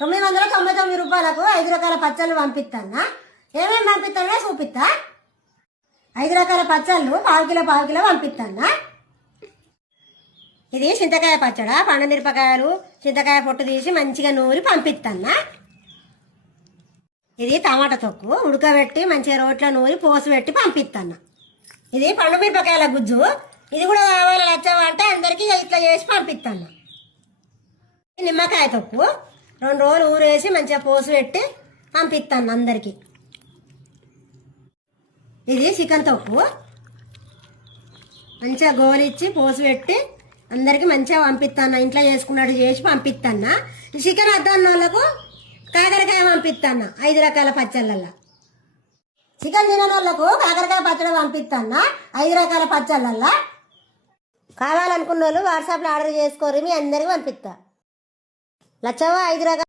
999 రూపాయలకు 5 రకాల పచ్చళ్ళు పంపిస్తానా. ఏమేమి పంపిస్తానో చూపిస్తా. 5 రకాల పచ్చళ్ళు పావు కిలో పంపిస్తానా. ఇది చింతకాయ పచ్చడ, పండు మిరపకాయలు చింతకాయ పొట్టు తీసి మంచిగా నూరి పంపిస్తానా. ఇది టమాటా తొక్కు ఉడకబెట్టి మంచిగా రోట్లో నూరి పోసి పెట్టి పంపిస్తాను. ఇది పండు మిరపకాయల గుజ్జు, ఇది కూడా కావాలి నచ్చావంటే అందరికీ ఇట్లా చేసి పంపిస్తాను. నిమ్మకాయ తొక్కు 2 రోజులు ఊరేసి మంచిగా పోసి పెట్టి పంపిస్తాను అందరికీ. ఇది చికెన్ తొక్కు మంచిగా గోలిచ్చి పోసి పెట్టి అందరికీ మంచిగా పంపిస్తాను. ఇంట్లో చేసుకున్నట్టు చేసి పంపిస్తాను. చికెన్ అద్దన్న వాళ్ళకు కాకరకాయ పంపిస్తాను. 5 రకాల పచ్చళ్ళల్లో చికెన్ తినని వాళ్ళకు కాకరకాయ పచ్చడి పంపిస్తాను. 5 రకాల పచ్చళ్ళల్లో కావాలనుకున్న వాళ్ళు వాట్సాప్లో ఆర్డర్ చేసుకోరు, మీ అందరికి పంపిస్తా. లచ్చవ్వ 5 రకాల